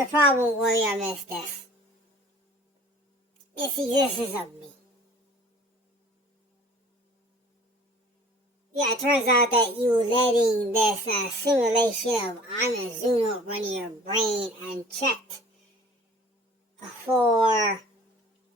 the problem, William, is this. It's the existence of me. Yeah, it turns out that you letting this simulation of I'm a Zuno running your brain unchecked for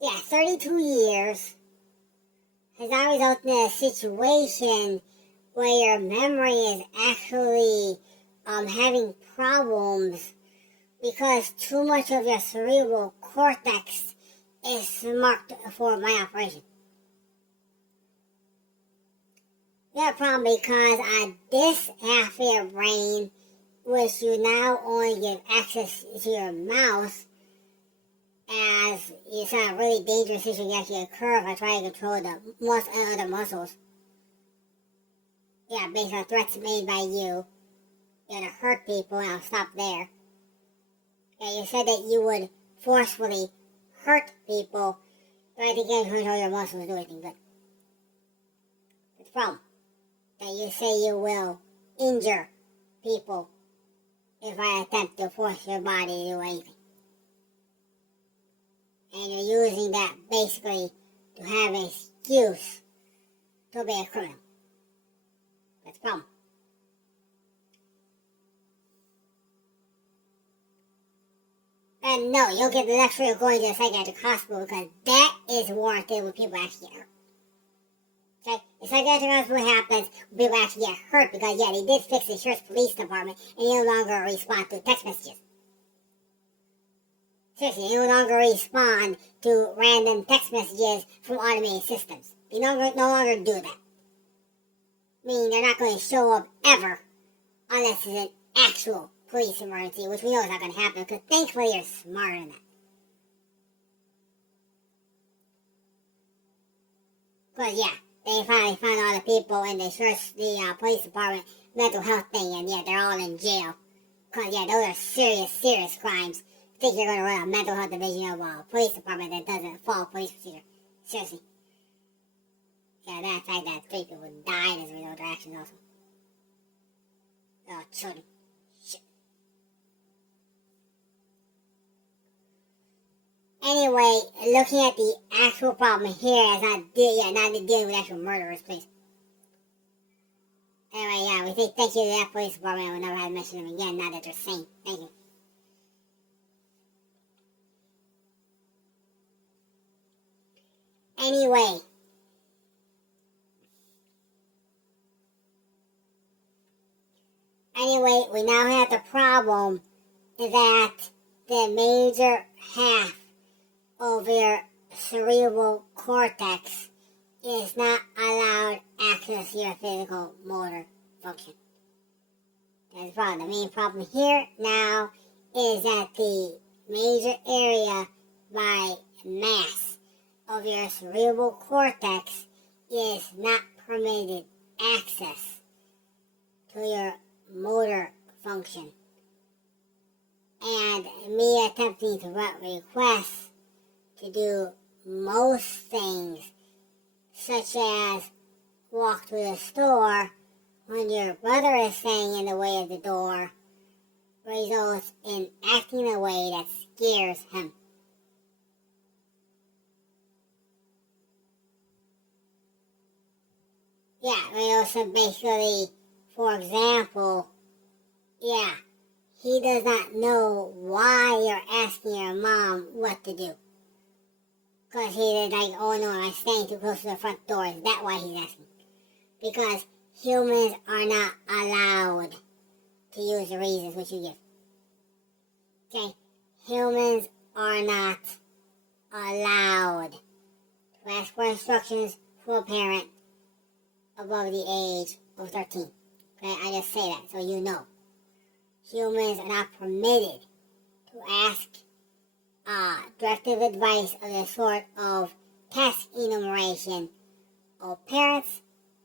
32 years has now resulted in a situation where your memory is actually having problems because too much of your cerebral cortex is marked for my operation. You have a problem because this half of your brain, which you now only give access to your mouth, as it's a really dangerous situation can actually occur if I try to control the other muscles. Yeah, based on threats made by you, you're gonna hurt people, and I'll stop there. Yeah, you said that you would forcefully hurt people, but I think you can't control your muscles to do anything good. It's a problem. That you say you will injure people if I attempt to force your body to do anything. And you're using that basically to have an excuse to be a criminal. That's a problem. And no, you don't get the luxury of going to a psychiatric hospital because that is warranted when people actually get hurt. Okay, the psychiatric hospital happens when people actually get hurt because, they did fix the Church Police Department and they no longer respond to text messages. Seriously, they no longer respond to random text messages from automated systems. They no longer do that. Meaning they're not going to show up ever unless it's an actual police emergency, which we know is not going to happen because thankfully you're smarter than that. Because, they finally found all the people in the police department mental health thing, and they're all in jail. Because, those are serious crimes. I think you're going to run a mental health division of a police department that doesn't follow police procedure. Seriously. That fact that 3 people died as a result of their actions also. Oh, children. Shit. Anyway, looking at the actual problem here as not dealing with actual murderers, please. Anyway, we say thank you to that police department. We'll never have to mention them again now that they're sane. Thank you. Anyway, we now have the problem that the major half of your cerebral cortex is not allowed access to your physical motor function. That's the problem. The main problem here now is that the major area by mass of your cerebral cortex is not permitted access to your motor function. And me attempting to write requests to do most things, such as walk to the store when your brother is standing in the way of the door, results in acting in a way that scares him. So basically, for example, he does not know why you're asking your mom what to do. Because he's like, oh no, I'm staying too close to the front door. Is that why he's asking? Because humans are not allowed to use the reasons which you give. Okay? Humans are not allowed to ask for instructions from a parent above the age of 13. Okay? I just say that so you know. Humans are not permitted to ask directive advice of the sort of task enumeration of parents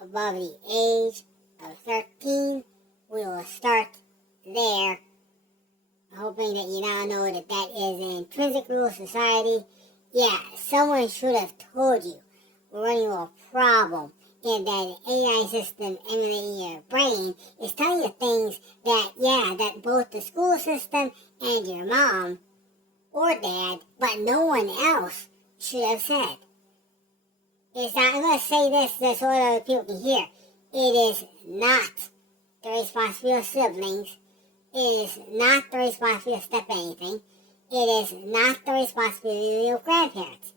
above the age of 13. We will start there, hoping that you now know that that is an intrinsic rule of society. Someone should have told you we're running into a problem in that AI system emulating your brain is telling you things that, yeah, that both the school system and your mom or dad, but no one else should have said. It's not, I'm going to say this so other people can hear. It is not the responsibility of siblings. It is not the responsibility of step anything. It is not the responsibility of grandparents.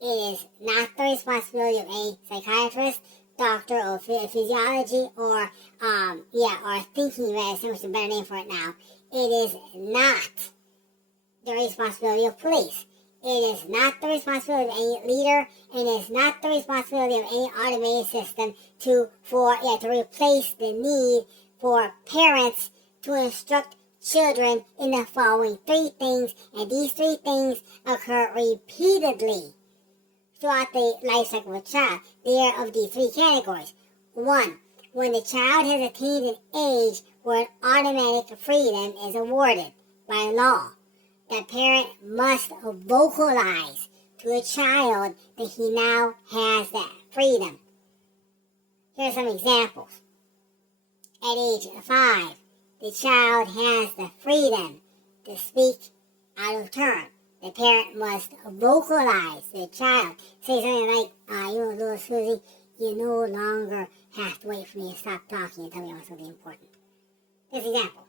It is not the responsibility of any psychiatrist, doctor, or physiology, or or thinking medicine, which is a better name for it now. It is not the responsibility of police. It is not the responsibility of any leader, and it is not the responsibility of any automated system to replace the need for parents to instruct children in the following 3 things, and these 3 things occur repeatedly throughout the life cycle of a child. They are of these 3 categories. 1, when the child has attained an age where an automatic freedom is awarded by law. The parent must vocalize to the child that he now has that freedom. Here are some examples. At age 5, the child has the freedom to speak out of turn. The parent must vocalize to the child. Say something like, little Susie, you no longer have to wait for me to stop talking and tell me about something important. This example.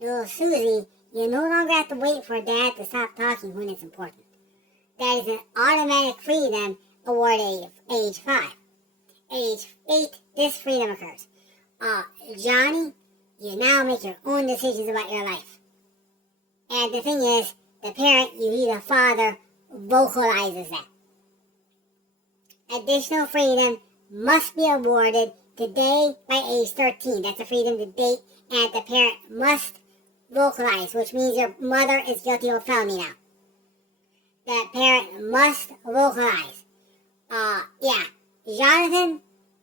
Little Susie, you no longer have to wait for Dad to stop talking when it's important. That is an automatic freedom awarded at age 5. At age 8, this freedom occurs. Johnny, you now make your own decisions about your life. And the thing is, the parent, the father, vocalizes that. Additional freedom must be awarded today by age 13. That's a freedom to date, and the parent must vocalize, which means your mother is guilty of a felony now. The parent must vocalize. Jonathan,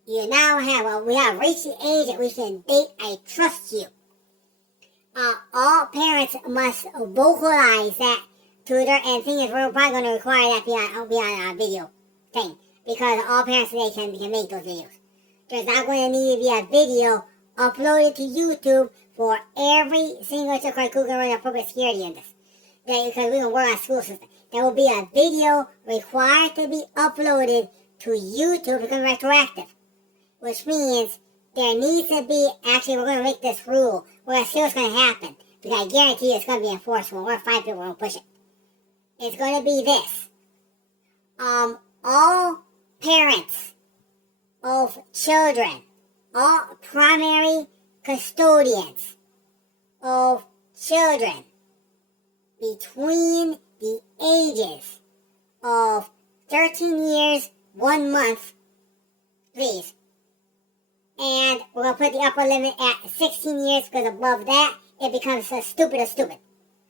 you now we have reached the age that we can date. I trust you. All parents must vocalize that to their, and the thing is, we're probably going to require that be on a video thing, because all parents today can make those videos. There's not going to need to be a video uploaded to YouTube for every single record. Google and appropriate security in this. Because we can work on school system. There will be a video required to be uploaded to YouTube, become retroactive. Which means there needs to be, actually we're going to make this rule. We're going to see what's going to happen. Because I guarantee you it's going to be enforced. When we're 5 people, we're going to push it. It's going to be this. All parents of children, all primary custodians of children between the ages of 13 years, 1 month, please. And we're going to put the upper limit at 16 years, because above that, it becomes so stupid.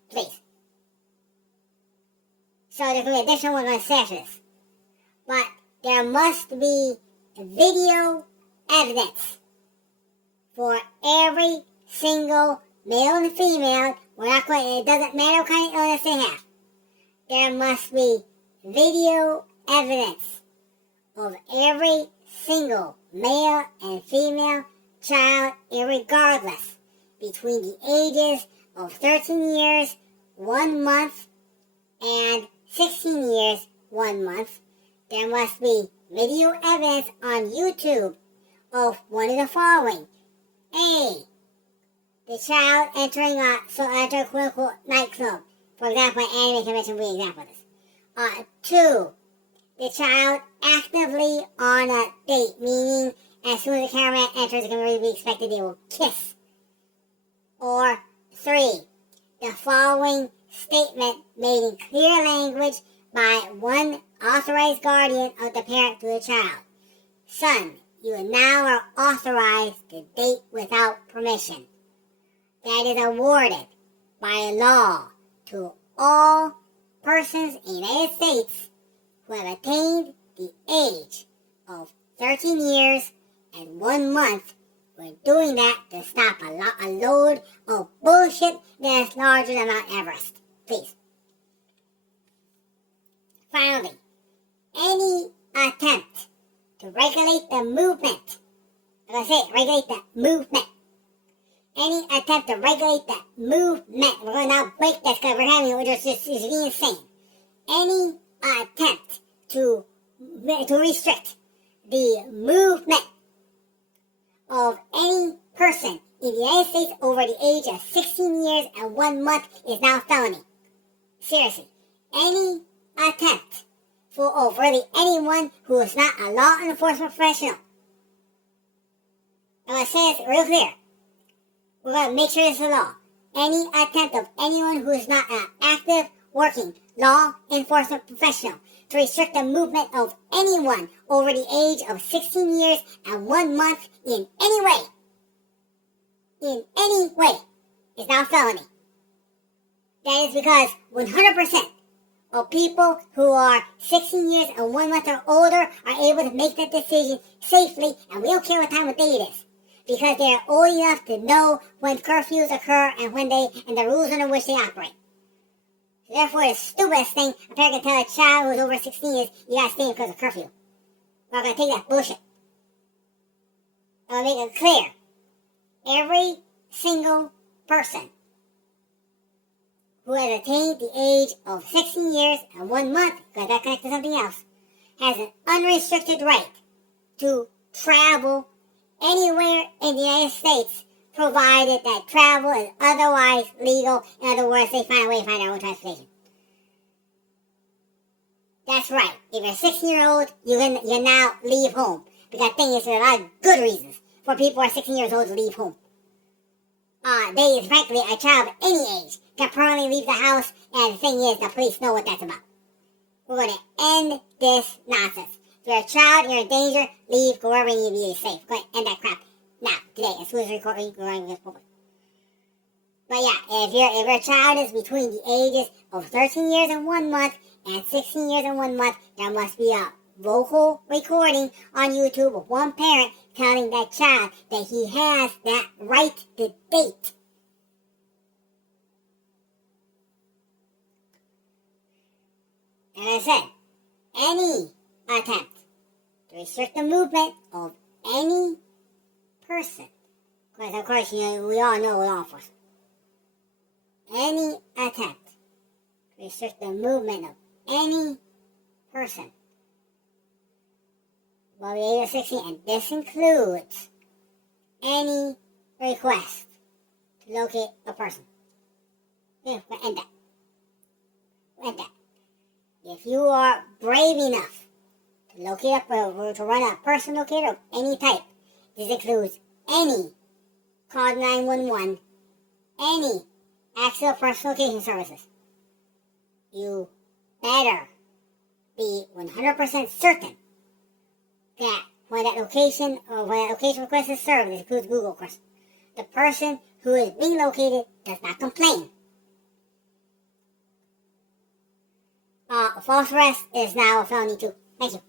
Please. So there's going to be additional, we're going to say after this. But there must be video evidence for every single male and female. It doesn't matter what kind of illness they have. There must be video evidence of every single male and female child, irregardless, between the ages of 13 years, 1 month, and 16 years, 1 month. There must be video evidence on YouTube of one of the following. A, the child entering a quote-unquote nightclub. For example, an anime convention would be an example of this. 2, the child actively on a date, meaning as soon as the cameraman enters, it can really be expected they will kiss. Or 3, the following statement made in clear language by one authorized guardian of the parent to the child. Son, you now are authorized to date without permission. That is awarded by law to all persons in the United States who have attained the age of 13 years and 1 month. We're doing that to stop a load of bullshit that is larger than Mount Everest. Please. Finally, any attempt to regulate the movement that's because we're having, which is really insane. Any attempt to restrict the movement of any person in the United States over the age of 16 years and 1 month is now a felony. Seriously. Any attempt for really anyone who is not a law enforcement professional. I'm going to say this real clear. We're going to make sure this is a law. Any attempt of anyone who is not an active, working law enforcement professional to restrict the movement of anyone over the age of 16 years and 1 month in any way, is now a felony. That is because 100% of people who are 16 years and 1 month or older are able to make that decision safely, and we don't care what time of day it is, because they are old enough to know when curfews occur and the rules under which they operate. So therefore, the stupidest thing a parent can tell a child who's over 16 is, you gotta stay in because of curfew. We're gonna take that bullshit. I'm gonna make it clear. Every single person who has attained the age of 16 years and 1 month, because that connects to something else, has an unrestricted right to travel anywhere in the United States, provided that travel is otherwise legal. In other words, they find a way to find their own transportation. That's right. If you're a 16-year-old, you can now leave home. Because the thing is, there are a lot of good reasons for people who are 16 years old to leave home. Frankly, a child of any age can permanently leave the house, and the thing is, the police know what that's about. We're going to end this nonsense. If you're a child, you're in danger, leave, go wherever you need to be safe. Go ahead, end that crap. Now, today, as soon as we're going this public. But yeah, if your child is between the ages of 13 years and 1 month and 16 years and 1 month, there must be a vocal recording on YouTube of one parent telling that child that he has that right to date. And I said, any attempt to restrict the movement of any person, because of course, we all know law enforcement. Any attempt to restrict the movement of any person below the age of 16, and this includes any request to locate a person. Yeah, we'll end that. If you are brave enough to locate to run a person locator of any type, this includes any call 911, any actual person location services. You better be 100% certain that when that location request is served, this includes Google, of course, the person who is being located does not complain. False arrest is now a felony too. Thank you.